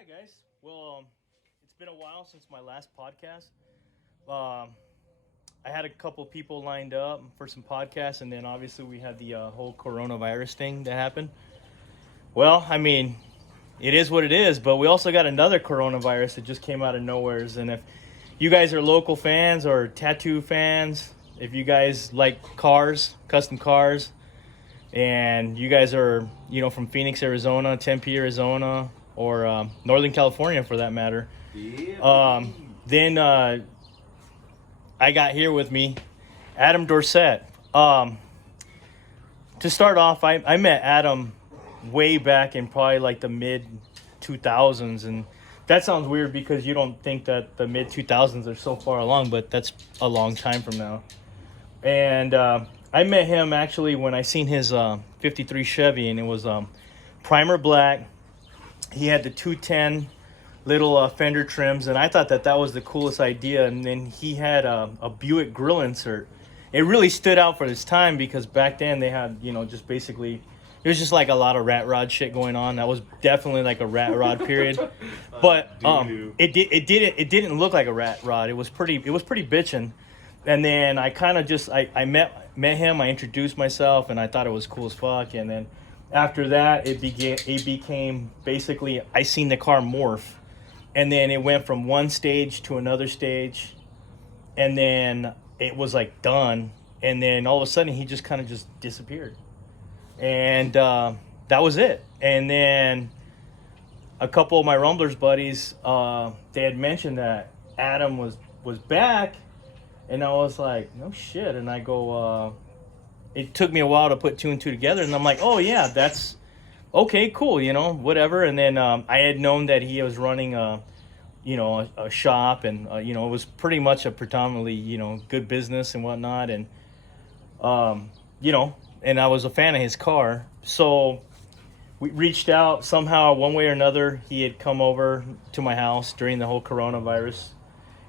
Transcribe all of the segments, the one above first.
right, guys. Well, it's been a while since my last podcast. Um, I had a couple people lined up for some podcasts, and then obviously we had the whole coronavirus thing that happened. Well, I mean, it is what it is, but we also got another coronavirus that just came out of nowheres. And if you guys are local fans or tattoo fans, if you guys like cars, custom cars, and you guys are, from Phoenix, Arizona, Tempe, Arizona, or Northern California for that matter, then I got here with me Adam Dorsett. To start off, I met Adam way back in probably like the mid 2000s, and that sounds weird because you don't think that the mid 2000s are so far along, but that's a long time from now. And I met him actually when I seen his 53 Chevy, and it was primer black. He had the 210 little fender trims, and I thought that was the coolest idea. And then he had a Buick grill insert. It really stood out for its time because back then they had, just basically, it was just like a lot of rat rod shit going on. That was definitely like a rat rod period. But it didn't look like a rat rod. It was pretty bitchin'. And then I kind of just I met him. I introduced myself, and I thought it was cool as fuck. And then after that, it became basically I seen the car morph, and then it went from one stage to another stage, and then it was like done. And then all of a sudden, he just kind of just disappeared, and that was it. And then a couple of my Rumblers buddies, they had mentioned that Adam was back. And I was like, no shit. And I go, it took me a while to put two and two together. And I'm like, oh, yeah, that's okay, cool, whatever. And then I had known that he was running, a shop. And, it was pretty much a predominantly, good business and whatnot. And, and I was a fan of his car. So we reached out somehow, one way or another. He had come over to my house during the whole coronavirus.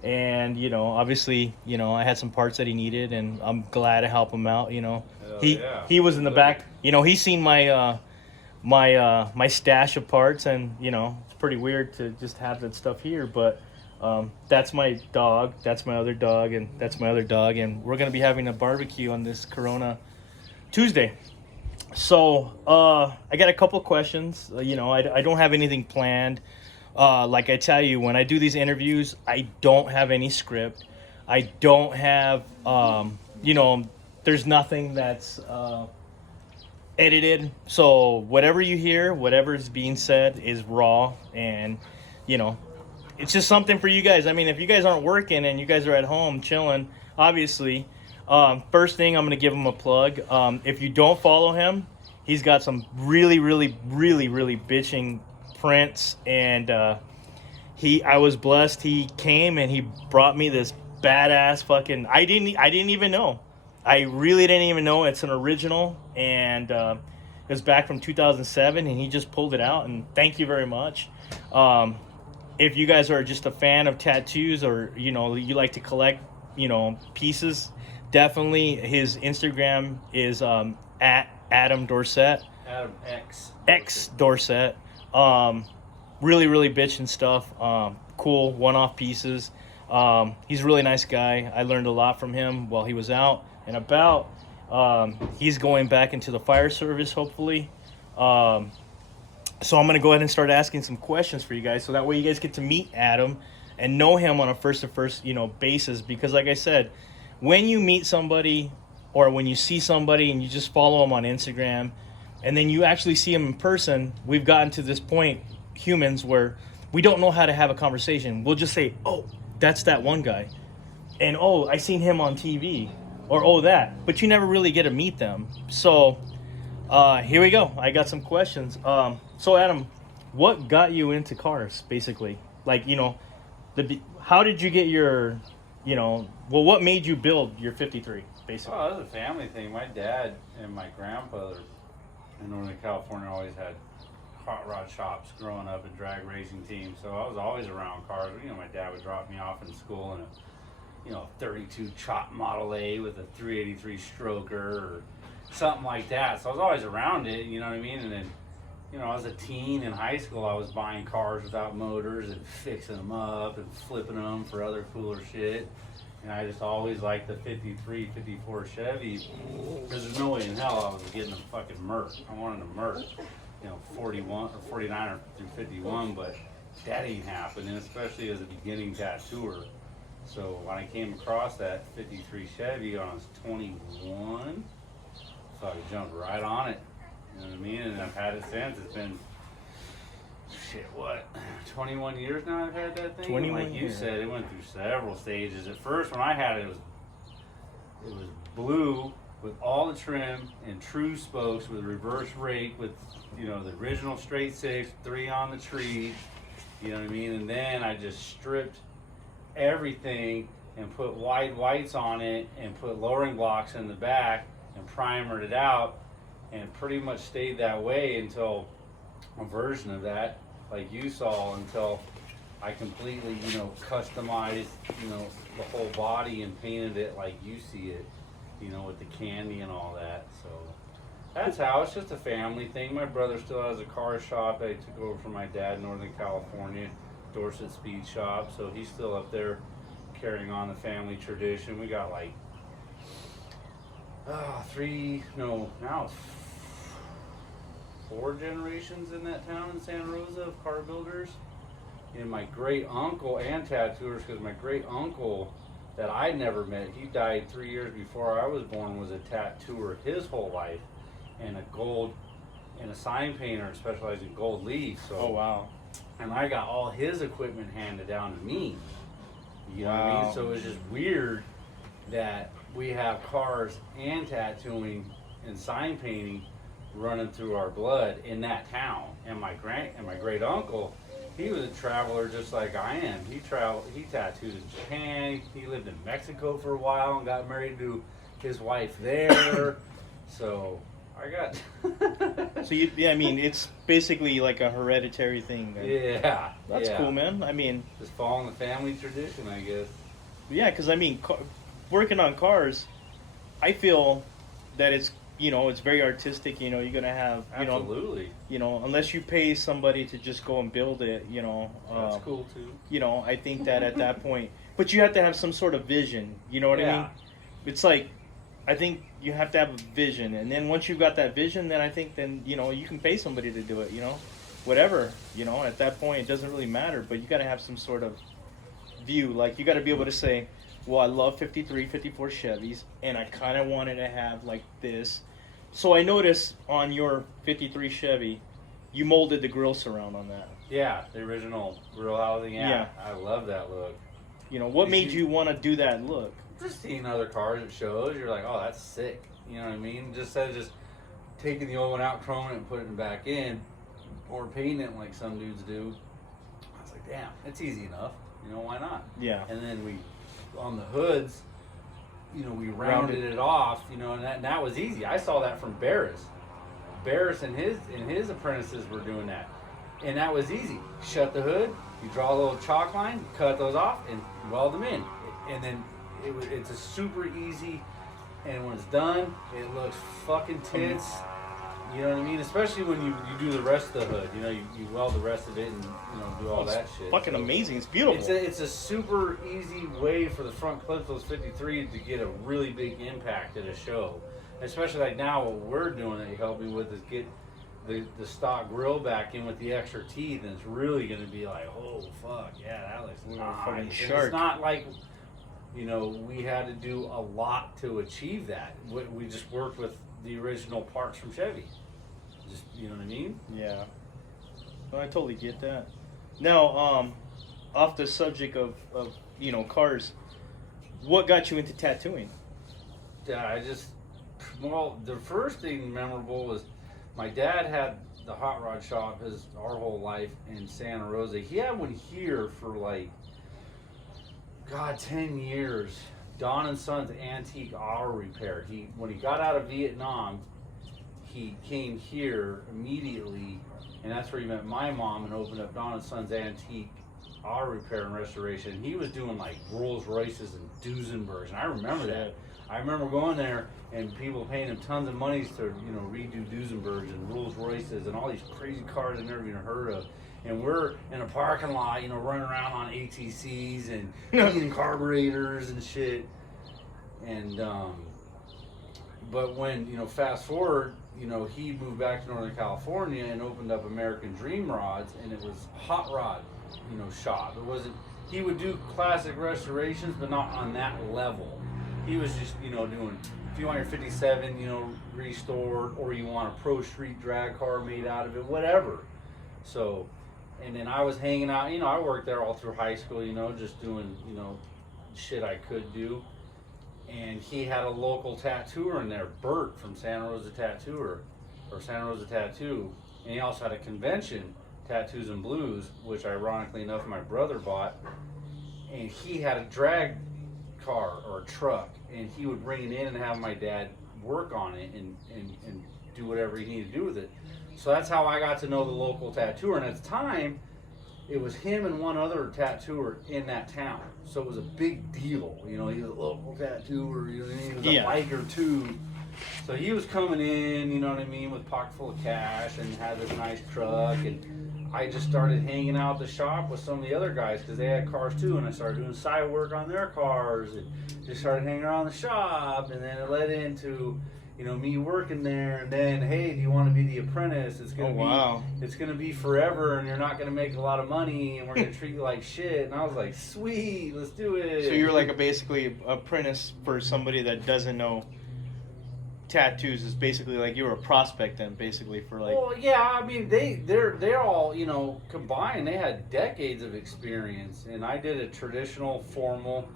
And obviously, I had some parts that he needed, and I'm glad to help him out. He was in the back. He's seen my my stash of parts, and it's pretty weird to just have that stuff here. But that's my dog, that's my other dog, and that's my other dog, and we're gonna be having a barbecue on this Corona Tuesday. So I got a couple questions. I don't have anything planned. Like I tell you, when I do these interviews, I don't have any script. I don't have, there's nothing that's edited. So whatever you hear, whatever is being said is raw. And, it's just something for you guys. I mean, if you guys aren't working and you guys are at home chilling, obviously, first thing I'm going to give him a plug. If you don't follow him, he's got some really, really, really, really bitching prints, and I was blessed. He came and he brought me this badass fucking I didn't even know. I really didn't even know it's an original, and it was back from 2007, and he just pulled it out, and thank you very much. If you guys are just a fan of tattoos, or you like to collect pieces, definitely his Instagram is at Adam Dorsett. Adam X Dorsett. Really, really bitchin' stuff. Cool one-off pieces. He's a really nice guy. I learned a lot from him while he was out and about. He's going back into the fire service, hopefully. So I'm going to go ahead and start asking some questions for you guys, so that way you guys get to meet Adam and know him on a first basis. Because like I said, when you meet somebody or when you see somebody and you just follow them on Instagram, and then you actually see them in person, we've gotten to this point, humans, where we don't know how to have a conversation. We'll just say, oh, that's that one guy. And, oh, I seen him on TV. Or, oh, that. But you never really get to meet them. So, here we go. I got some questions. So, Adam, what got you into cars, basically? Like, how did you get your, what made you build your 53, basically? Oh, that was a family thing. My dad and my grandfather in Northern California always had hot rod shops growing up and drag racing teams, so I was always around cars. My dad would drop me off in school in a 32 Chop Model A with a 383 stroker or something like that. So I was always around it, you know what I mean? And then you know, as a teen in high school, I was buying cars without motors and fixing them up and flipping them for other cooler shit. And I just always liked the 53, 54 Chevy, because there's no way in hell I was getting a fucking Merc. I wanted a Merc, you know, 41 or 49 or through 51, but that ain't happening, especially as a beginning tattooer. So when I came across that 53 Chevy when I was 21, so I jumped right on it. You know what I mean? And I've had it since. It's been, shit, what, 21 years now I've had that thing? 21 like you years. said, it went through several stages. At first, when I had it, it was blue with all the trim and true spokes with reverse rake with, you know, the original straight six, 3 on the tree. You know what I mean? And then I just stripped everything and put wide whites on it and put lowering blocks in the back and primered it out, and pretty much stayed that way until a version of that, like you saw, until I completely, you know, customized, you know, the whole body and painted it like you see it, you know, with the candy and all that. So that's how. It's just a family thing. My brother still has a car shop that I took over from my dad in Northern California, Dorsett Speed Shop. So he's still up there carrying on the family tradition. We got like now it's 4 generations in that town in Santa Rosa of car builders. And my great uncle and tattooers, because my great uncle that I never met, he died 3 years before I was born, was a tattooer his whole life, and a sign painter specialized in gold leaf. So, Oh wow. and I got all his equipment handed down to me. You know what I Wow. mean? So it's just weird that we have cars and tattooing and sign painting running through our blood in that town. And my great uncle, he was a traveler just like I am. He tattooed in Japan. He lived in Mexico for a while and got married to his wife there. So I got So I mean, it's basically like a hereditary thing. Then. yeah. That's yeah. cool, man. I mean, Just following the family tradition, I guess. yeah, because I mean, working on cars, I feel that it's, you know, it's very artistic. You know, you're gonna have, Absolutely. you know, unless you pay somebody to just go and build it, you know. That's cool too. You know, I think that at that point, but you have to have some sort of vision. You know what I mean? It's like, I think you have to have a vision, and then once you've got that vision, then I think you know, you can pay somebody to do it. You know, whatever. You know, at that point, it doesn't really matter. But you got to have some sort of view. Like, you got to be able to say, well, I love 53, 54 Chevys, and I kind of wanted to have like this. So I noticed on your 53 Chevy, you molded the grill surround on that. Yeah, the original grill housing. Yeah, I love that look. You know, what Did made you- you want to do that look? Just seeing other cars at shows, you're like, oh, that's sick. You know what I mean? Just instead of just taking the old one out, chroming it, and putting it back in, or painting it like some dudes do. I was like, damn, it's easy enough. You know, why not? Yeah. And then we, on the hoods, you know, we rounded it off. You know, and that was easy. I saw that from Barris. Barris and his apprentices were doing that, and that was easy. Shut the hood, you draw a little chalk line, cut those off, and weld them in, and then it's a super easy. And when it's done, it looks fucking tits. You know what I mean? Especially when you do the rest of the hood. You know, you weld the rest of it and, you know, do all that shit. Fucking So amazing. It's beautiful. it's a super easy way for the front clips, those 53s, to get a really big impact at a show. Especially like now, what we're doing that you helped me with is get the stock grill back in with the extra teeth, and it's really going to be like, oh fuck, yeah, that looks fucking nice. And shark. it's not like, you know, we had to do a lot to achieve that. We just worked with the original parts from Chevy. Just, you know what I mean? Yeah. No, I totally get that. Now, off the subject of you know, cars, what got you into tattooing? Yeah, well, the first thing memorable was my dad had the hot rod shop our whole life in Santa Rosa. He had one here for like, God, 10 years. Don and Sons Antique Auto Repair. When he got out of Vietnam, he came here immediately, and that's where he met my mom and opened up Don and Sons Antique Auto Repair and Restoration. He was doing like Rolls Royces and Duesenbergs, and I remember that. I remember going there and people paying him tons of money to, you know, redo Duesenbergs and Rolls Royces and all these crazy cars I've never even heard of. And we're in a parking lot, you know, running around on ATCs and eating carburetors and shit. And, but when, you know, fast forward, you know, he moved back to Northern California and opened up American Dream Rods, and it was hot rod, you know, shop. It wasn't, he would do classic restorations, but not on that level. He was just, you know, doing, if you want your 57, you know, restored, or you want a pro street drag car made out of it, whatever. So, and then I was hanging out, you know, I worked there all through high school, you know, just doing, you know, shit I could do. And he had a local tattooer in there, Bert from Santa Rosa Tattooer, or Santa Rosa Tattoo. And he also had a convention, Tattoos and Blues, which ironically enough my brother bought. And he had a drag car or a truck, and he would bring it in and have my dad work on it and do whatever he needed to do with it. So that's how I got to know the local tattooer. And at the time, it was him and one other tattooer in that town. So it was a big deal. You know, he was a local tattooer, you know, he was a biker too. So he was coming in, you know what I mean, with a pocket full of cash and had this nice truck. And I just started hanging out at the shop with some of the other guys because they had cars too. And I started doing side work on their cars and just started hanging around the shop. And then it led into, you know, me working there, and then, hey, do you want to be the apprentice? It's gonna it's gonna be forever, and you're not gonna make a lot of money, and we're gonna treat you like shit. And I was like, sweet, let's do it. So you're like basically apprentice for somebody that doesn't know tattoos. Is basically like you were a prospect then, basically for like. Well, yeah, I mean they're all, you know, combined. They had decades of experience, and I did a traditional formal.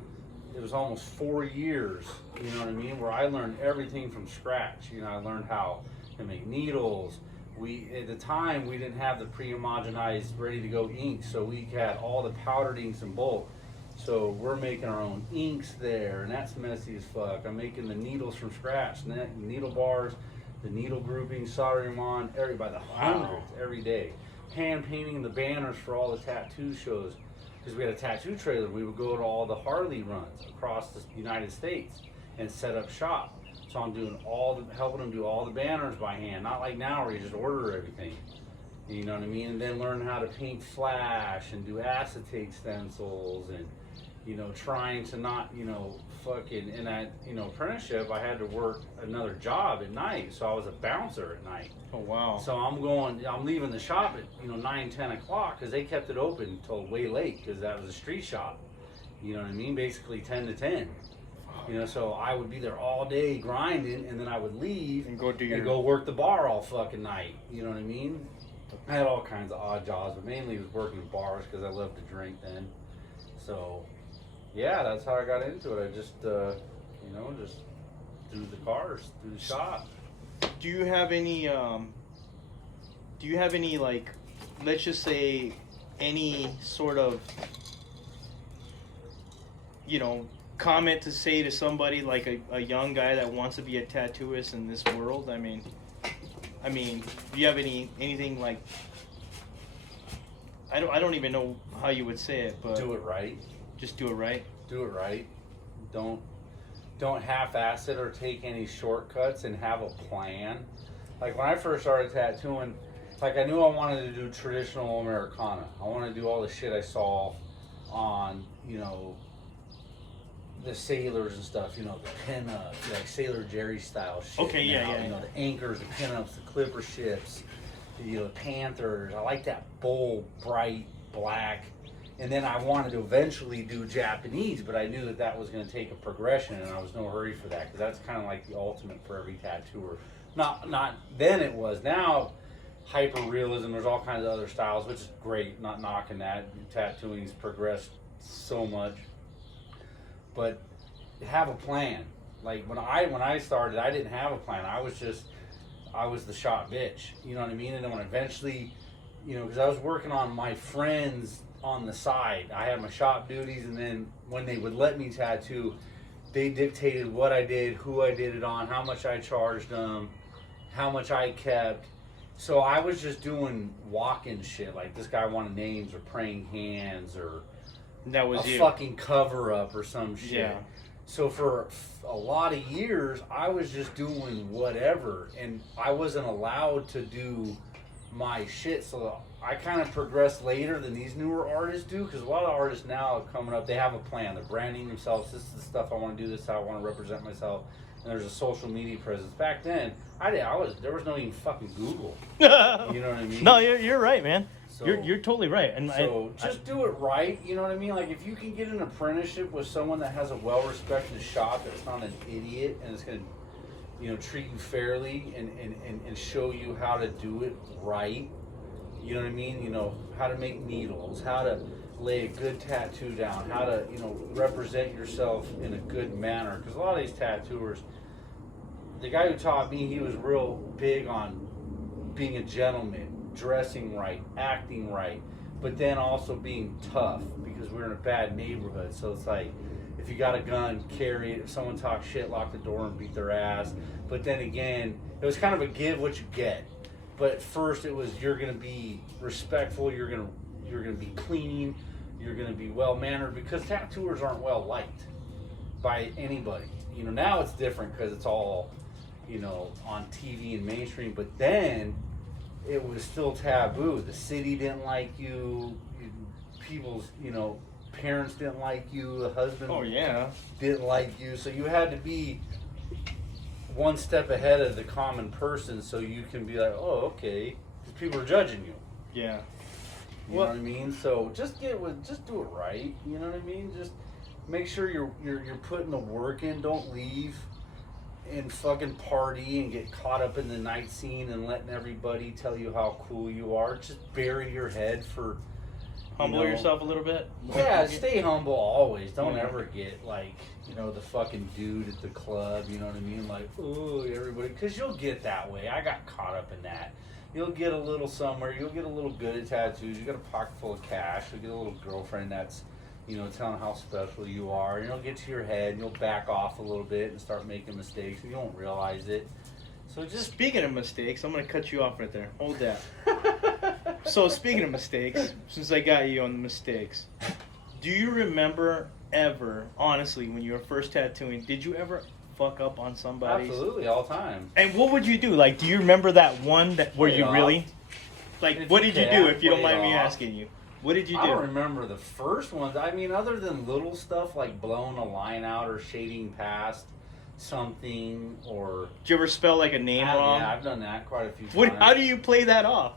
It was almost 4 years, you know what I mean, where I learned everything from scratch. You know, I learned how to make needles. At the time, we didn't have the pre-homogenized, ready-to-go inks, so we had all the powdered inks in bulk. So we're making our own inks there, and that's messy as fuck. I'm making the needles from scratch, needle bars, the needle groupings, soldering them on, by the hundreds every day. Hand painting the banners for all the tattoo shows. Because we had a tattoo trailer, we would go to all the Harley runs across the United States and set up shop. So I'm doing helping them do all the banners by hand. Not like now where you just order everything. You know what I mean? And then learn how to paint flash and do acetate stencils and, you know, trying to not, you know, fucking, in that, you know, apprenticeship, I had to work another job at night. So I was a bouncer at night. Oh, wow. So I'm leaving the shop at, you know, 9, 10 o'clock because they kept it open until way late because that was a street shop. You know what I mean? Basically 10 to 10. You know, so I would be there all day grinding, and then I would leave and go work the bar all fucking night. You know what I mean? I had all kinds of odd jobs, but mainly it was working in bars because I loved to drink then. So, yeah, that's how I got into it. I just, you know, just do the cars, do the shop. Do you have any, like, let's just say, any sort of, you know, comment to say to somebody like a young guy that wants to be a tattooist in this world? I mean, do you have anything like, I don't even know how you would say it, but do it right. Just do it right. Do it right. Don't half-ass it or take any shortcuts, and have a plan. Like when I first started tattooing, like I knew I wanted to do traditional Americana. I wanted to do all the shit I saw on, you know, the sailors and stuff, you know, the pinups, like Sailor Jerry style shit. Okay, yeah. You know, the anchors, the pinups, the clipper ships, you know, the Panthers. I like that bold, bright, black. And then I wanted to eventually do Japanese, but I knew that was going to take a progression, and I was no hurry for that because that's kind of like the ultimate for every tattooer. Not then it was. Now, hyper realism. There's all kinds of other styles, which is great. Not knocking that. Tattooing's progressed so much, but have a plan. Like when I started, I didn't have a plan. I was the shop bitch. You know what I mean? And then when eventually, you know, because I was working on my friends on the side. I had my shop duties, and then when they would let me tattoo, they dictated what I did, who I did it on, how much I charged them, how much I kept. So I was just doing walk-in shit, like this guy wanted names or praying hands or that was a fucking cover-up or some shit. Yeah. So for a lot of years, I was just doing whatever, and I wasn't allowed to do my shit. So I kind of progressed later than these newer artists do, because a lot of artists now coming up, they have a plan. They're branding themselves. This is the stuff I want to do. This is how I want to represent myself. And there's a social media presence. Back then, there was no even fucking Google. You know what I mean? No, you're right, man. So, You're totally right. And just do it right. You know what I mean? Like, if you can get an apprenticeship with someone that has a well-respected shop that's not an idiot and is going to, treat you fairly and show you how to do it right. You know what I mean? How to make needles, how to lay a good tattoo down, how to, represent yourself in a good manner. Because a lot of these tattooers, the guy who taught me, he was real big on being a gentleman, dressing right, acting right, but then also being tough, because we're in a bad neighborhood. So it's like, if you got a gun, carry it. If someone talks shit, lock the door and beat their ass. But then again, it was kind of a give what you get. But at first it was, you're gonna be respectful, you're gonna be clean, you're gonna be well mannered, because tattooers aren't well liked by anybody. Now it's different because it's all, on TV and mainstream. But then it was still taboo. The city didn't like you. People's, parents didn't like you. The husband didn't like you. So you had to be one step ahead of the common person, so you can be like, oh, okay, because people are judging you. Yeah. You know what I mean? So just do it right. You know what I mean? Just make sure you're putting the work in. Don't leave and fucking party and get caught up in the night scene and letting everybody tell you how cool you are. Just bury your head for... Humble yourself a little bit? Yeah, stay humble always. Don't ever get like, the fucking dude at the club, you know what I mean? Like, ooh, everybody, because you'll get that way. I got caught up in that. You'll get a little somewhere, you'll get a little good at tattoos, you got a pocket full of cash, you'll get a little girlfriend that's, telling how special you are, and you'll get to your head, and you'll back off a little bit and start making mistakes, and you won't realize it. So just... Speaking of mistakes, I'm going to cut you off right there. Hold that. So speaking of mistakes, since I got you on the mistakes, do you remember ever, honestly, when you were first tattooing, did you ever fuck up on somebody? Absolutely, all the time. And what would you do? Like, do you remember that one where you really... Like, what did you do, if you don't mind me asking you? What did you do? I don't remember the first ones. I mean, other than little stuff like blowing a line out or shading past something, or... Did you ever spell like a name wrong? Yeah, I've done that quite a few times. How do you play that off?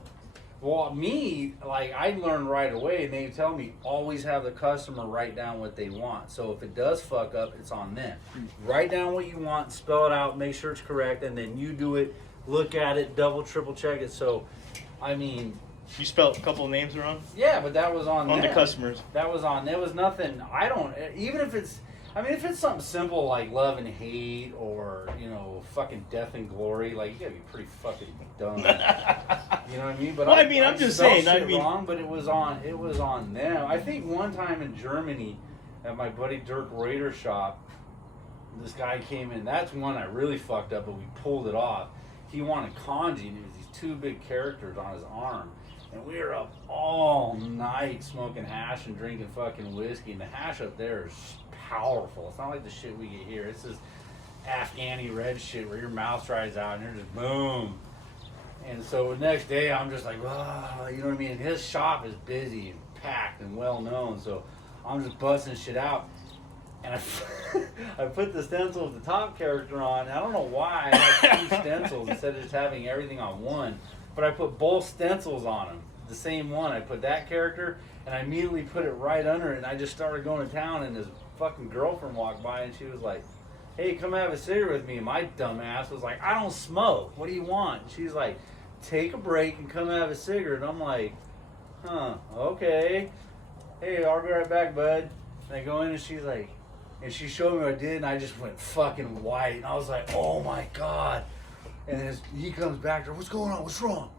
Well, I learned right away, and they tell me, always have the customer write down what they want. So if it does fuck up, it's on them. Write down what you want, spell it out, make sure it's correct, and then you do it, look at it, double, triple check it. So, I mean... You spelled a couple of names wrong? Yeah, but that was on the customers. That was on... There was nothing... Even if it's... I mean, if it's something simple like love and hate, or, fucking death and glory, like, you gotta be pretty fucking dumb. You know what I mean? But well, I'm just saying. Wrong, but it was on them. I think one time in Germany, at my buddy Dirk Reuter's shop, this guy came in. That's one I really fucked up, but we pulled it off. He wanted kanji, and it was these two big characters on his arm. And we were up all night smoking hash and drinking fucking whiskey. And the hash up there is powerful. It's not like the shit we get here. It's this Afghani red shit where your mouth dries out and you're just boom. And so the next day I'm just like, oh, you know what I mean? And his shop is busy and packed and well known. So I'm just busting shit out. And I put the stencil of the top character on. I don't know why I had two stencils instead of just having everything on one. But I put both stencils on them, the same one. I put that character, and I immediately put it right under it, and I just started going to town, and his fucking girlfriend walked by, and she was like, hey, come have a cigarette with me. And my dumb ass was like, I don't smoke. What do you want? And she's like, take a break and come have a cigarette. And I'm like, huh, okay. Hey, I'll be right back, bud. And I go in, and she's like, and she showed me what I did, and I just went fucking white. And I was like, oh, my God. And then he comes back to her, what's going on? What's wrong?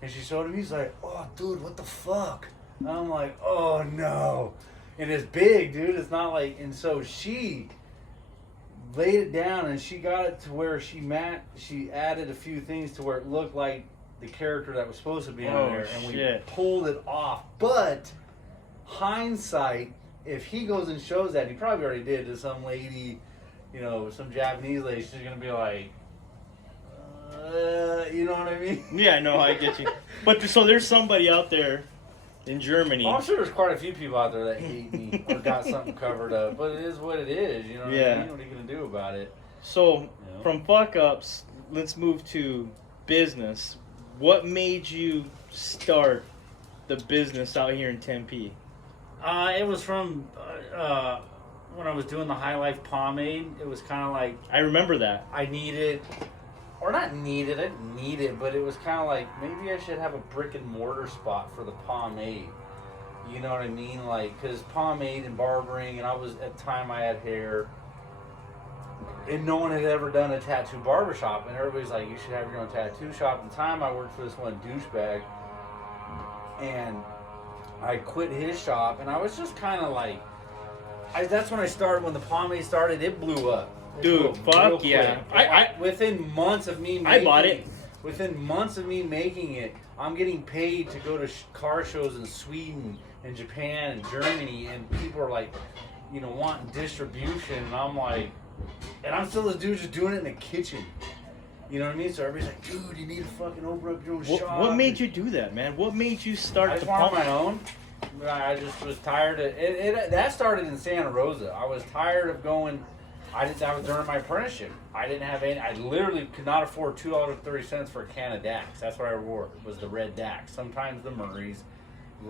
And she showed him, he's like, oh, dude, what the fuck? And I'm like, oh, no. And it's big, dude. It's not like... And so she laid it down, and she got it to where she added a few things to where it looked like the character that was supposed to be on there. And we pulled it off. But hindsight, if he goes and shows that, he probably already did to some lady, you know, some Japanese lady, she's gonna be like, you know what I mean? Yeah, no, I get you. But so there's somebody out there in Germany. Well, I'm sure there's quite a few people out there that hate me or got something covered up, but it is what it is. You know what I mean? What are you gonna do about it? So from fuck ups, let's move to business. What made you start the business out here in Tempe? It was from when I was doing the High Life pomade. It was kind of like I remember that. I needed, or not needed, I didn't need it, but it was kind of like maybe I should have a brick and mortar spot for the pomade. You know what I mean? Like, because pomade and barbering, and I was, at the time I had hair, and no one had ever done a tattoo barbershop, and everybody's like, you should have your own tattoo shop. At the time I worked for this one douchebag, and I quit his shop, and I was just kind of like, that's when I started, when the pomade started, it blew up. Dude, fuck yeah. Within months of me making I bought it. Within months of me making it, I'm getting paid to go to car shows in Sweden and Japan and Germany, and people are like, you know, wanting distribution, and I'm like, and I'm still this dude just doing it in the kitchen. You know what I mean? So everybody's like, dude, you need to fucking open up your own shop. What made you do that, man? What made you start I just wanted my own. I just was tired of it. That started in Santa Rosa. I was tired of going. That was during my apprenticeship. I didn't have any. I literally could not afford $2.30 for a can of Dax. That's what I wore. Was the red Dax. Sometimes the Murray's.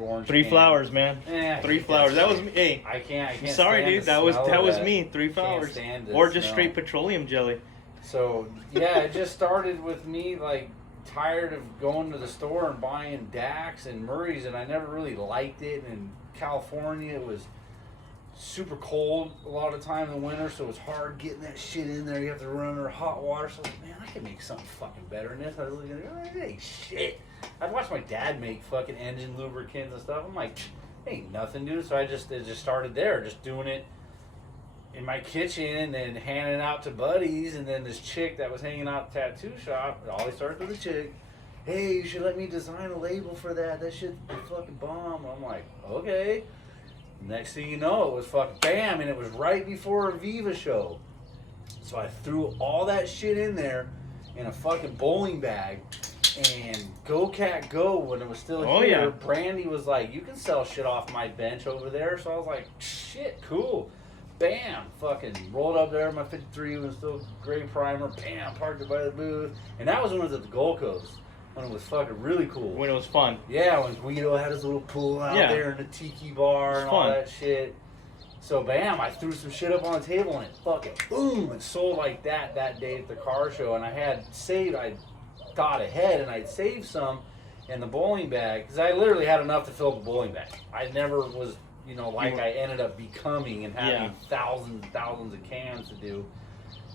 Orange Three can. flowers, man. 3 flowers. That was me. Hey, I can't. I'm sorry, dude. That was me. 3 flowers. Or just straight petroleum jelly. So yeah, it just started with me like tired of going to the store and buying Dax and Murray's, and I never really liked it. And in California, it was super cold a lot of the time in the winter, so it's hard getting that shit in there. You have to run under hot water. So I was like, man, I can make something fucking better than this. I was looking at it, it ain't shit. I'd watch my dad make fucking engine lubricants and stuff. I'm like, ain't nothing, dude. So it just started there, just doing it in my kitchen and handing it out to buddies. And then this chick that was hanging out at the tattoo shop, it always starts with a chick. Hey, you should let me design a label for that. That shit's fucking bomb. I'm like, okay. Next thing you know, it was fucking bam, and it was right before a Viva show. So I threw all that shit in there in a fucking bowling bag, and Go Cat Go, when it was still here, yeah. Brandy was like, you can sell shit off my bench over there. So I was like, shit, cool. Bam, fucking rolled up there, my 53 was still gray primer, bam, parked it by the booth. And that was when it was at the Gold Coast, when it was fucking really cool. When it was fun. Yeah, when Guido had his little pool out there in the tiki bar and all that shit. So bam, I threw some shit up on the table and it fucking boom, and sold like that day at the car show. And I had saved, I thought ahead and I'd saved some in the bowling bag, because I literally had enough to fill up a bowling bag. I never was, you know, like I ended up becoming and having thousands and thousands of cans to do.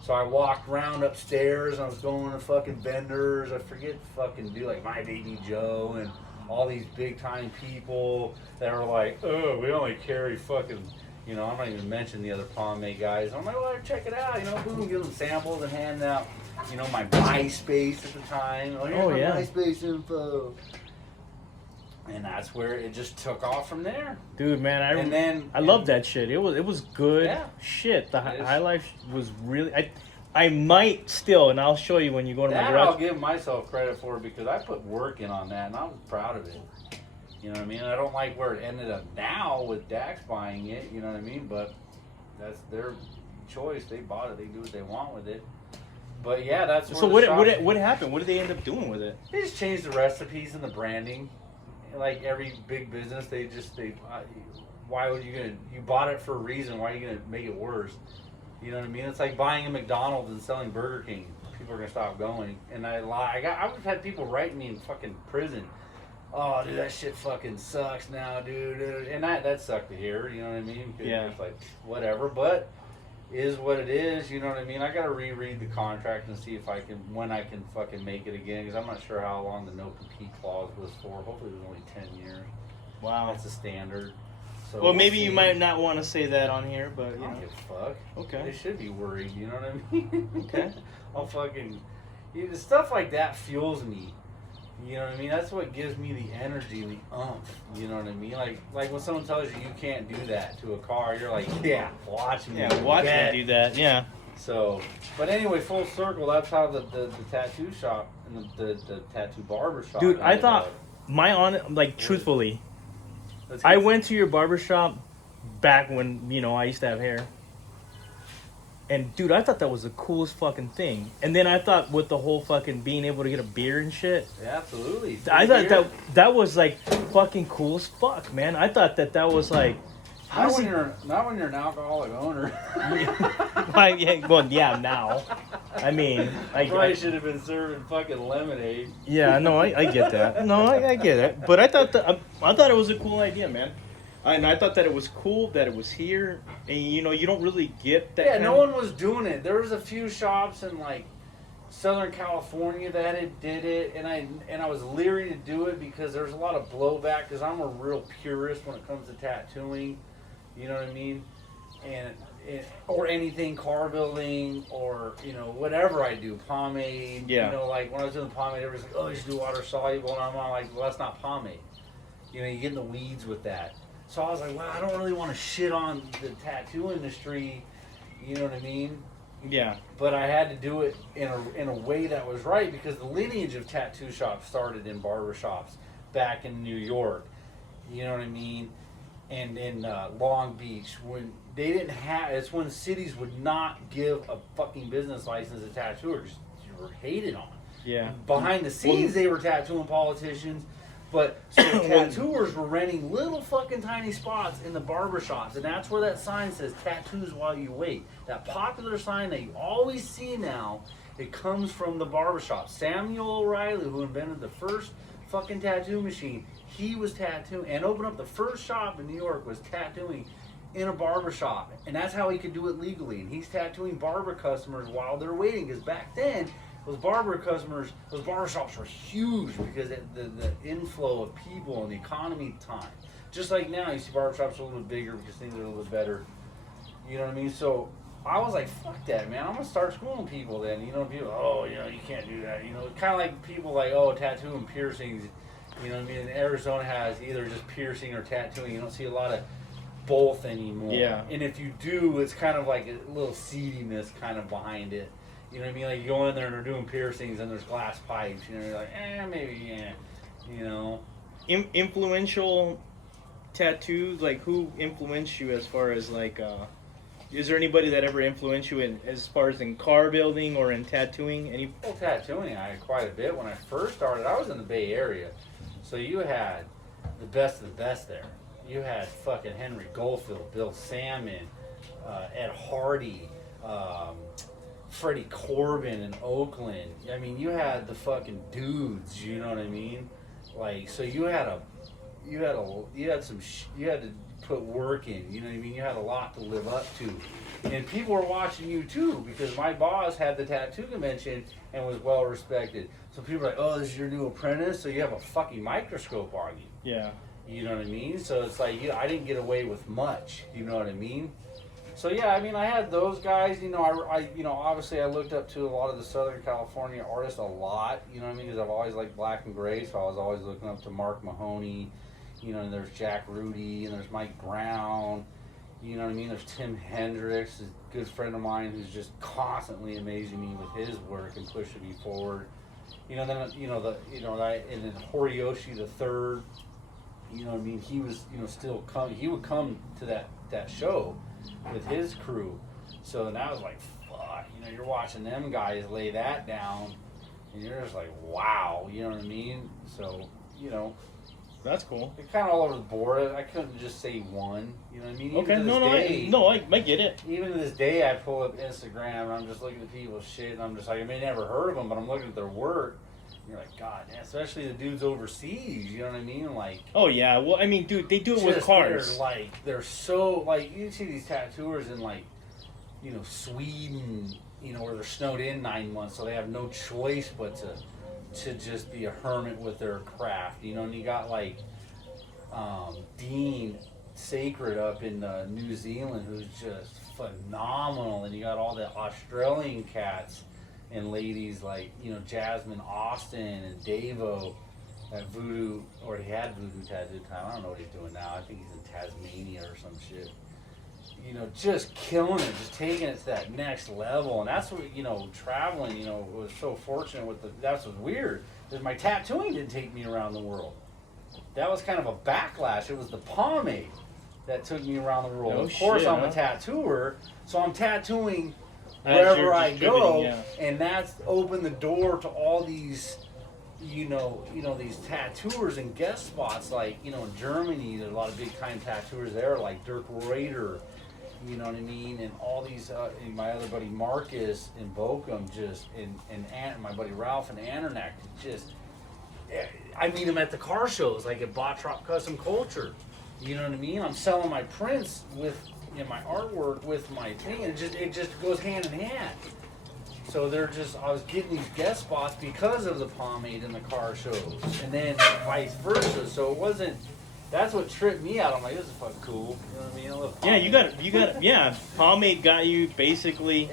So I walked around upstairs and I was going to fucking vendors. I forget fucking do like My Baby Joe and all these big time people that are like, oh, we only carry fucking, you know, I'm not even mentioning the other pomade guys. I'm like, well, check it out, you know, boom, give them samples and hand out, you know, my MySpace at the time. Oh, here's my MySpace info. And that's where it just took off from there. Dude, man, I love that shit. It was good shit. The High Life was really. I might still, and I'll show you when you go to my garage. I'll give myself credit for, because I put work in on that, and I'm proud of it. You know what I mean? I don't like where it ended up now with Dax buying it. You know what I mean? But that's their choice. They bought it. They do what they want with it. But yeah, that's where so. What happened? What did they end up doing with it? They just changed the recipes and the branding. Like every big business, why would you bought it for a reason, why are you gonna make it worse? You know what I mean? It's like buying a McDonald's and selling Burger King. People are gonna stop going. And I've had people write me in fucking prison. Oh, dude, that shit fucking sucks now, dude. And that sucked to hear, you know what I mean? It's like, whatever, but is what it is, you know what I mean? I gotta reread the contract and see when I can fucking make it again, because I'm not sure how long the no compete clause was for. Hopefully it was only 10 years. Wow. That's a standard. So well, maybe you might not want to say that on here, but you know. I don't give a fuck. Okay. They should be worried, you know what I mean? Okay. I'll fucking... stuff like that fuels me. You know what I mean? That's what gives me the energy and the umph. You know what I mean? Like when someone tells you can't do that to a car, you're like, yeah, watch me. Yeah, watch me do that. Yeah. So, but anyway, full circle. That's how the tattoo shop and the tattoo barber shop. Dude, I ended thought up. truthfully, Let's I get- went to your barber shop back when, I used to have hair. And dude, I thought that was the coolest fucking thing. And then I thought with the whole fucking being able to get a beer and shit, Yeah, absolutely. I thought that was like fucking cool as fuck, man. I thought that was like, Not when you're an alcoholic owner. yeah, now. I mean, Probably should have been serving fucking lemonade. Yeah, no, I get that. No, I get it. But I thought it was a cool idea, man. And I thought that it was cool that it was here, and you don't really get that. Yeah, no one was doing it. There was a few shops in like Southern California that did it, and I was leery to do it because there's a lot of blowback because I'm a real purist when it comes to tattooing. You know what I mean? And or anything car building or whatever I do, pomade. Yeah. Like when I was doing the pomade, everybody's like, "Oh, you should do water soluble," and I'm like, "Well, that's not pomade." You get in the weeds with that. So I was like, well, I don't really want to shit on the tattoo industry, you know what I mean? Yeah. But I had to do it in a way that was right because the lineage of tattoo shops started in barber shops back in New York, you know what I mean? And in Long Beach, when they didn't have, it's when cities would not give a fucking business license to tattooers. You were hated on. Yeah. Behind the scenes, they were tattooing politicians. But so tattooers were renting little fucking tiny spots in the barber shops, and that's where that sign says "tattoos while you wait." That popular sign that you always see now, it comes from the barber shop. Samuel O'Reilly, who invented the first fucking tattoo machine, he was tattooing and opened up the first shop in New York, was tattooing in a barber shop, and that's how he could do it legally. And he's tattooing barber customers while they're waiting, because back then those barber shops were huge because the inflow of people and the economy at the time. Just like now, you see barber shops a little bit bigger because things are a little bit better. You know what I mean? So I was like, fuck that, man. I'm going to start schooling people then. People, you can't do that. Kind of like people like, tattoo and piercings. You know what I mean? Arizona has either just piercing or tattooing. You don't see a lot of both anymore. Yeah. And if you do, it's kind of like a little seediness kind of behind it. You know what I mean? Like you go in there and they're doing piercings and there's glass pipes. You're like, maybe, yeah. Influential tattoos, like who influenced you as far as like, is there anybody that ever influenced you as far as in car building or in tattooing? Well, tattooing, I had quite a bit. When I first started, I was in the Bay Area. So you had the best of the best there. You had fucking Henry Goldfield, Bill Salmon, Ed Hardy, Freddie Corbin in Oakland. I mean, you had the fucking dudes. You know what I mean? Like, so you had to put work in. You know what I mean? You had a lot to live up to, and people were watching you too because my boss had the tattoo convention and was well respected. So people were like, "Oh, this is your new apprentice," so you have a fucking microscope on you. Yeah. You know what I mean? So it's like, I didn't get away with much. You know what I mean? So yeah, I mean, I had those guys. Obviously I looked up to a lot of the Southern California artists a lot. You know what I mean? Because I've always liked black and gray, so I was always looking up to Mark Mahoney. And there's Jack Rudy, and there's Mike Brown. You know what I mean? There's Tim Hendricks, a good friend of mine who's just constantly amazing me with his work and pushing me forward. And then Horiyoshi the Third. You know what I mean? He was, still come. He would come to that show with his crew. So then I was like, fuck. You're watching them guys lay that down, and you're just like, wow. You know what I mean? So, That's cool. it's kind of all over the board. I couldn't just say one. You know what I mean? Okay, I get it. Even to this day, I pull up Instagram and I'm just looking at people's shit, and I'm just like, I may never heard of them, but I'm looking at their work. And you're like, God, especially the dudes overseas. You know what I mean? Like, oh yeah. Well, I mean, dude, they do it with cars. They're so like, you see these tattooers in like, Sweden, where they're snowed in 9 months, so they have no choice but to just be a hermit with their craft, and you got like Dean Sacred up in New Zealand, who's just phenomenal, and you got all the Australian cats and ladies like Jasmine Austin and Davo, that voodoo, or he had voodoo tattoo time. I don't know what he's doing now. I think he's in Tasmania or some shit. You know, just killing it, just taking it to that next level. And that's what, you know, traveling, you know, was so fortunate with that's what's weird, is my tattooing didn't take me around the world. That was kind of a backlash. It was the pomade that took me around the world. Oh, of course, shit, I'm a tattooer, so I'm tattooing wherever I go, and that's opened the door to all these, you know, these tattooers and guest spots. Like, you know, in Germany, there's a lot of big time tattooers there, like Dirk Reuter, you know what I mean, and all these. And my other buddy Marcus in Bochum, and my buddy Ralph in Andernack, just. I meet them at the car shows, like at Bottrop Custom Culture. You know what I mean? I'm selling my prints with, you know, my artwork with my thing, and it just goes hand in hand. So I was getting these guest spots because of the pomade in the car shows, and then vice versa. So it wasn't. That's what tripped me out. I'm like, this is fucking cool. You know what I mean? I love pomade. You got yeah. Pomade got you basically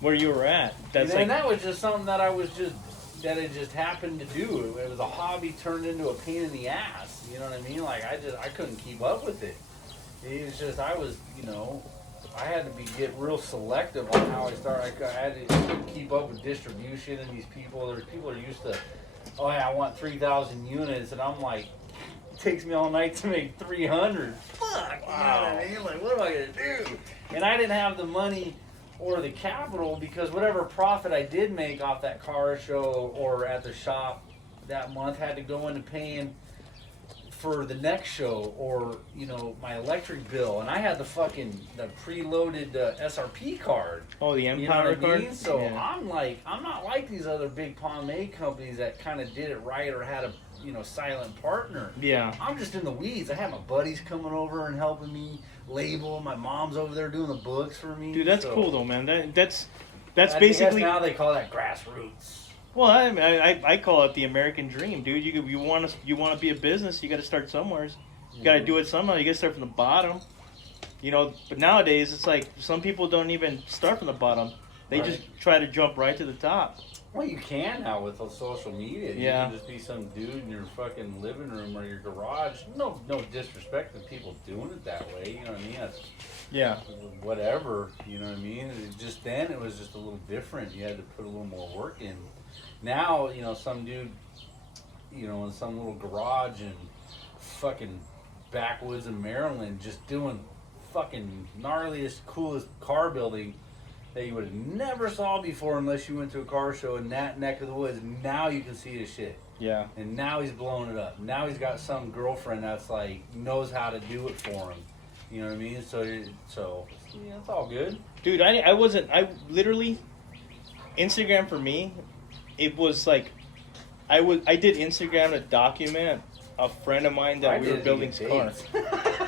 where you were at. And that was just something that that it just happened to do. It was a hobby turned into a pain in the ass. You know what I mean? Like I couldn't keep up with it. It was just you know, I had to get real selective on how I started. I couldn't keep up with distribution and these people. There's people that are used to, oh yeah, I want 3,000 units, and I'm like, it takes me all night to make 300. Fuck, wow. You know what I mean? Like, what am I gonna do? And I didn't have the money or the capital, because whatever profit I did make off that car show or at the shop that month had to go into paying for the next show, or, you know, my electric bill. And I had the preloaded SRP card. Oh, the you know Empire what I mean? card? So yeah. I'm not like these other big pomade companies that kind of did it right or had a, you know, silent partner. Yeah. I'm just in the weeds. I have my buddies coming over and helping me label. My mom's over there doing the books for me. Dude, that's cool though, man. That's basically, now they call that grassroots. Well, I call it the American dream, dude. You want to be a business, you got to start somewhere. You got to do it somehow. You got to start from the bottom. You know, but nowadays it's like some people don't even start from the bottom. They just try to jump right to the top. Well, you can now with social media. Yeah. You can just be some dude in your fucking living room or your garage. No disrespect to people doing it that way. You know what I mean? Yeah. Whatever. You know what I mean? It was just a little different. You had to put a little more work in. Now, you know, some dude, you know, in some little garage in fucking backwoods in Maryland, just doing fucking gnarliest, coolest car building that you would have never saw before unless you went to a car show in that neck of the woods. Now you can see his shit. Yeah. And now he's blowing it up. Now he's got some girlfriend that's like knows how to do it for him. You know what I mean? So yeah, it's all good. Dude, I literally, Instagram for me, it was like, I did Instagram to document a friend of mine that we were building his car.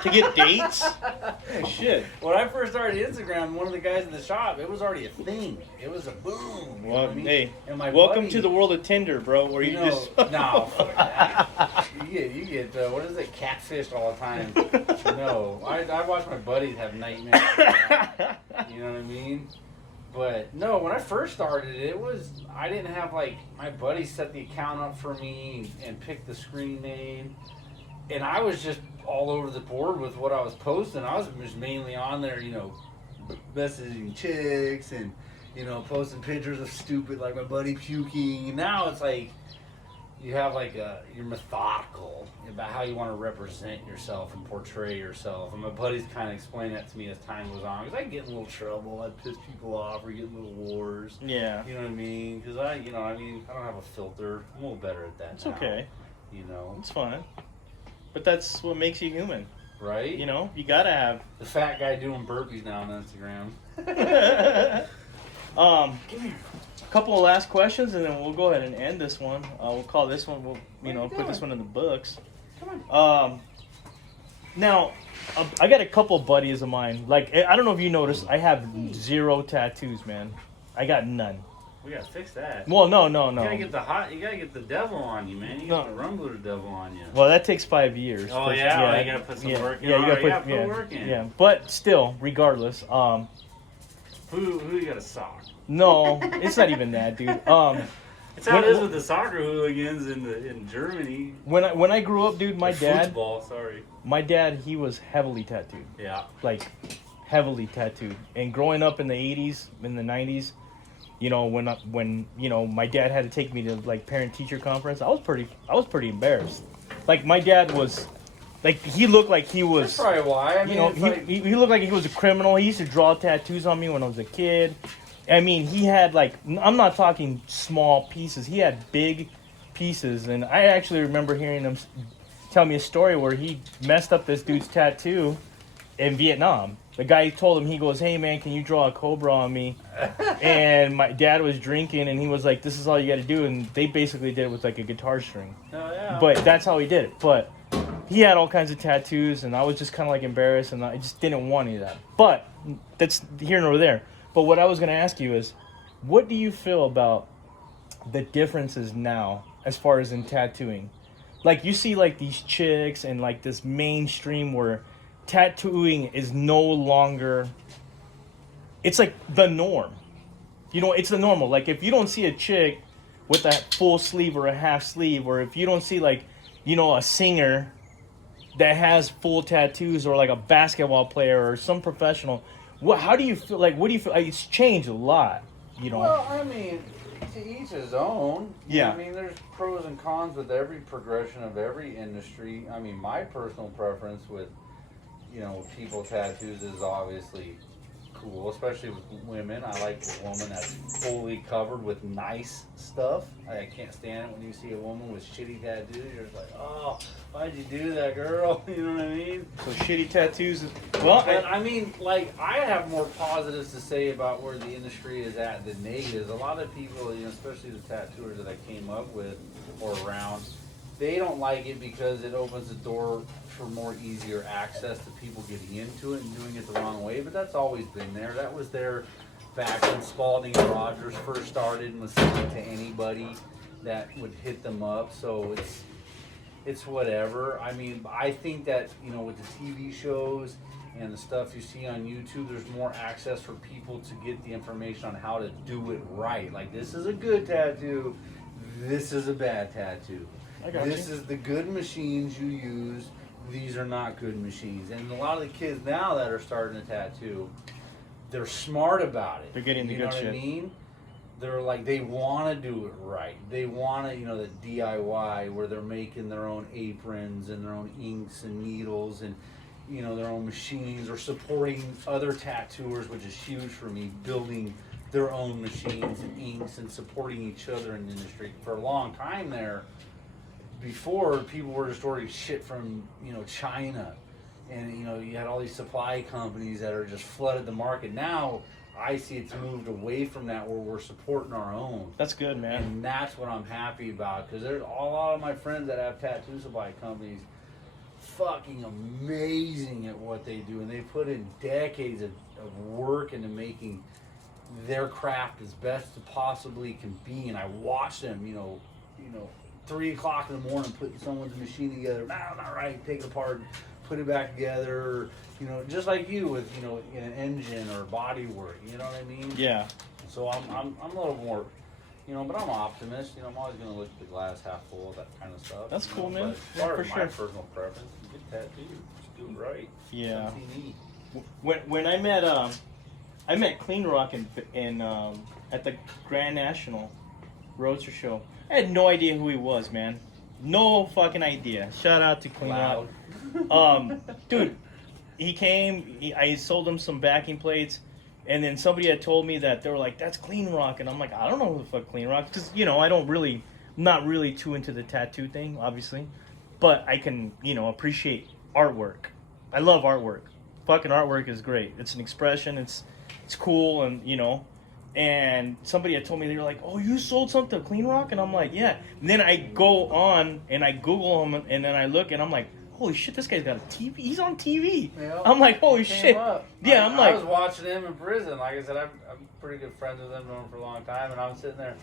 To get dates? Oh, shit. When I first started Instagram, one of the guys in the shop, it was already a thing. It was a boom. You know what I mean? Hey, and my welcome buddy, to the world of Tinder, bro, where you just... No, fuck that. You get what is it, catfished all the time. No, I watch my buddies have nightmares. You know what I mean? But no, when I first started, I didn't have like, my buddy set the account up for me and picked the screen name. And I was just all over the board with what I was posting. I was just mainly on there, you know, messaging chicks and, you know, posting pictures of stupid, like my buddy puking. And now it's like, you have like you're methodical about how you want to represent yourself and portray yourself. And my buddies kind of explain that to me as time goes on. Because I get in a little trouble, I piss people off, or get in little wars. Yeah. You know what I mean? Because I don't have a filter. I'm a little better at that. It's now, okay. You know? It's fine. But that's what makes you human. Right? You know? You gotta have... The fat guy doing burpees now on Instagram. A couple of last questions, and then we'll go ahead and end this one. We'll call this one. We'll put this one in the books. Come on. Now, I got a couple of buddies of mine. Like, I don't know if you noticed, I have 0 tattoos, man. I got none. We gotta fix that. Well, no. You gotta get the devil on you, man. You got the Rumbler devil on you. Well, that takes 5 years. Oh yeah, you gotta put some work in. Yeah, you gotta put work in. Yeah, but still, regardless, who you gotta sock? No, it's not even that, dude. It's how it is with the soccer hooligans in Germany. When I grew up, dude, my dad, he was heavily tattooed. Yeah. Like, heavily tattooed. And growing up in the 80s, in the 90s, you know, when you know, my dad had to take me to like parent-teacher conference, I was pretty embarrassed. Like, my dad was, like, he looked like he was. That's probably why. I mean, you know, he looked like he was a criminal. He used to draw tattoos on me when I was a kid. I mean, he had, like, I'm not talking small pieces. He had big pieces. And I actually remember hearing him tell me a story where he messed up this dude's tattoo in Vietnam. The guy told him, he goes, hey, man, can you draw a cobra on me? And my dad was drinking, and he was like, this is all you got to do. And they basically did it with, like, a guitar string. Oh, yeah. But that's how he did it. But he had all kinds of tattoos, and I was just kind of, like, embarrassed, and I just didn't want any of that. But that's here nor there. But what I was going to ask you is, what do you feel about the differences now as far as in tattooing? Like, you see, like, these chicks and, like, this mainstream where tattooing is no longer... It's, like, the norm. You know, it's the normal. Like, if you don't see a chick with a full sleeve or a half sleeve, or if you don't see, like, you know, a singer that has full tattoos, or, like, a basketball player or some professional... How do you feel? Like, what do you feel? It's changed a lot, you know. Well, I mean, to each his own. Yeah. I mean, there's pros and cons with every progression of every industry. I mean, my personal preference with, you know, people tattoos is obviously cool, especially with women. I like a woman that's fully covered with nice stuff. I can't stand it when you see a woman with shitty tattoos. You're just like, oh, why'd you do that, girl? You know what I mean? So shitty tattoos. Well, But I mean, like, I have more positives to say about where the industry is at than negatives. A lot of people, you know, especially the tattooers that I came up with or around, they don't like it because it opens the door for more easier access to people getting into it and doing it the wrong way. But that's always been there. That was there back when Spalding and Rogers first started and was selling to anybody that would hit them up. So it's whatever. I mean, I think that, you know, with the TV shows and the stuff you see on YouTube, there's more access for people to get the information on how to do it right. Like, this is a good tattoo, this is a bad tattoo. This is the good machines you use, these are not good machines. And a lot of the kids now that are starting to tattoo, they're smart about it. They're getting the good shit. You know what I mean? They're like, they want to do it right. They want to, you know, the DIY where they're making their own aprons and their own inks and needles and, you know, their own machines, or supporting other tattooers, which is huge for me, building their own machines and inks and supporting each other in the industry. For a long time there, before, people were just ordering shit from, you know, China. And, you know, you had all these supply companies that are just flooded the market. Now, I see it's moved away from that, where we're supporting our own. That's good, man. And that's what I'm happy about, because there's a lot of my friends that have tattoo supply companies fucking amazing at what they do, and they put in decades of work into making their craft as best it possibly can be. And I watch them, you know, 3 o'clock in the morning putting someone's machine together. No, not right. Take it apart, put it back together. Or, you know, just like you with, you know, an engine or body work. You know what I mean? Yeah. So I'm a little more, you know, but I'm an optimist. You know, I'm always going to look at the glass half full, that kind of stuff. That's cool, know? man. But Yeah, as far for as my sure. personal preference, get tattooed. Just do it right. Yeah. Something neat. When I met Clean Rock in at the Grand National Roadster Show. I had no idea who he was, man. No fucking idea. Shout out to Clean Loud. Rock. Dude, he came. I sold him some backing plates, and then somebody had told me that they were like, "That's Clean Rock," and I'm like, I don't know who the fuck Clean Rock, because, you know, I'm not really too into the tattoo thing, obviously, but I can, you know, appreciate artwork. I love artwork. Fucking artwork is great. It's an expression. It's cool, and, you know. And somebody had told me, they were like, "Oh, you sold something to Clean Rock?" And I'm like, "Yeah." And then I go on and I Google him, and then I look, and I'm like, "Holy shit, this guy's got a TV. He's on TV." Yeah. I'm like, "Holy shit." Up. Yeah, I was watching him in prison. Like I said, I'm pretty good friends with him, known him for a long time, and I'm sitting there,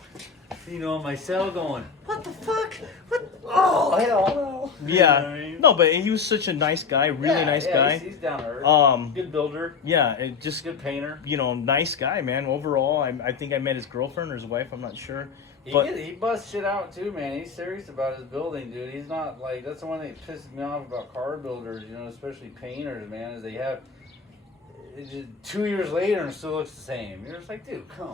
you know, in my cell going, "What the fuck? What? Oh, hell no." Yeah. You know what I mean? No, but he was such a nice guy, really nice guy. He's down to earth. Good builder. Yeah, it just Good painter. Nice guy, man. Overall, I think I met his girlfriend or his wife. I'm not sure. He busts shit out too, man. He's serious about his building, dude. He's not like, that's the one thing that pisses me off about car builders, especially painters, man, is they have it just 2 years later and it still looks the same. You're just like, dude, come